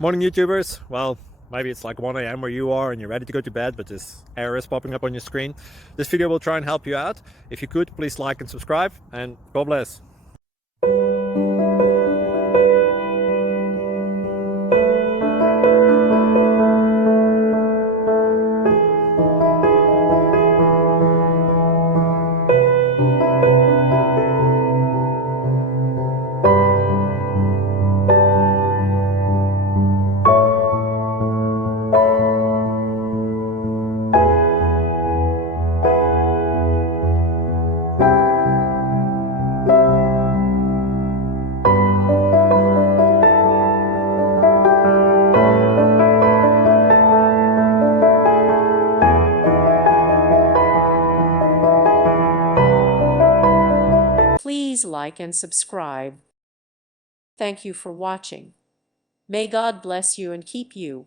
Morning YouTubers. Well, maybe it's like 1 a.m. where you are and you're ready to go to bed, but this error is popping up on your screen. This video will try and help you out. If you could, please like and subscribe, and God bless. Please like and subscribe. Thank you for watching. May God bless you and keep you.